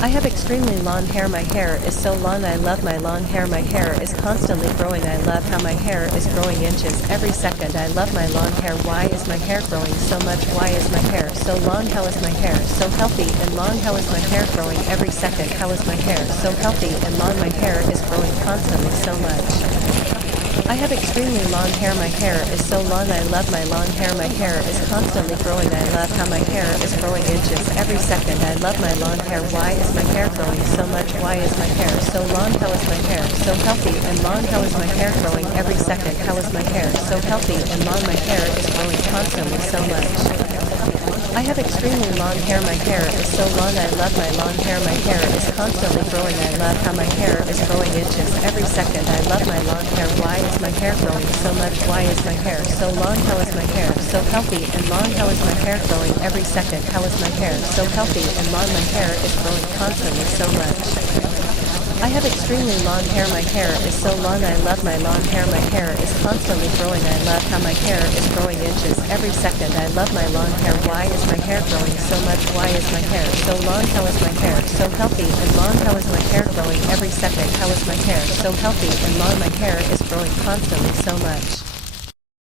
I have extremely long hair. My hair is so long. I love my long hair. My hair is constantly growing. I love how my hair is growing inches every second. I love my long hair. Why is my hair growing so much? Why is my hair so long? How is my hair so healthy and long? How is my hair growing every second? How is my hair so healthy and long? My hair is growing constantly so much. I have extremely long hair. My hair is so long. I love my long hair. My hair is constantly growing. I love how my hair is growing inches every second. I love my long hair. Why is my hair growing so much? Why is my hair so long? How is my hair so healthy and long? How is my hair growing every second? How is my hair so healthy and long? My hair is growing constantly so much. I have extremely long hair. My hair is so long. I love my long hair. My hair is constantly growing. I love how my hair is growing inches every second. I love my long hair. Why is my hair growing so much? Why is my hair so long? How is my hair so healthy and long? How is my hair growing every second? How is my hair so healthy and long? My hair is growing constantly so much. I have extremely long hair. My hair is so long. I love my long hair. My hair is constantly growing. I love how my hair is growing inches every second. I love my long hair. Why is my hair growing so much? Why is my hair so long? How is my hair so healthy and long? How is my hair growing every second? How is my hair so healthy and long? My hair is growing constantly so much.